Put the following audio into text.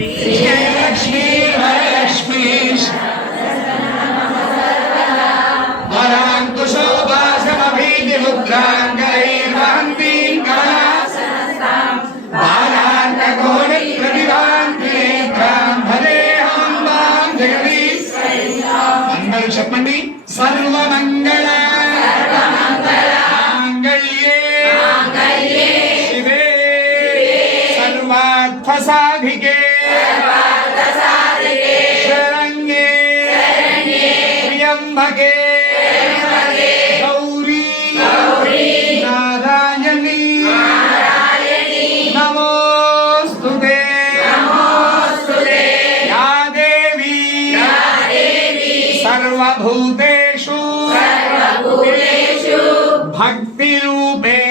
श्रीलक्ष्मी वरलक्ष्मी वराङ्कुशोभासमभीतिमुद्राङ्गैर्वहन्तीं कमलासनस्तां बालान्तकोटिप्रतिभान्तिनेत्रां भजेऽहं वां जगदीश्वरीं मंगल చెప్పండి सर्वमंगल मांगल्ये शिवे सर्वार्थसाधिके शरण्ये त्र्यंबके गौरी नारायणी नमोस्तुते या देवी सर्वभूतेषु भक्तिरूपेण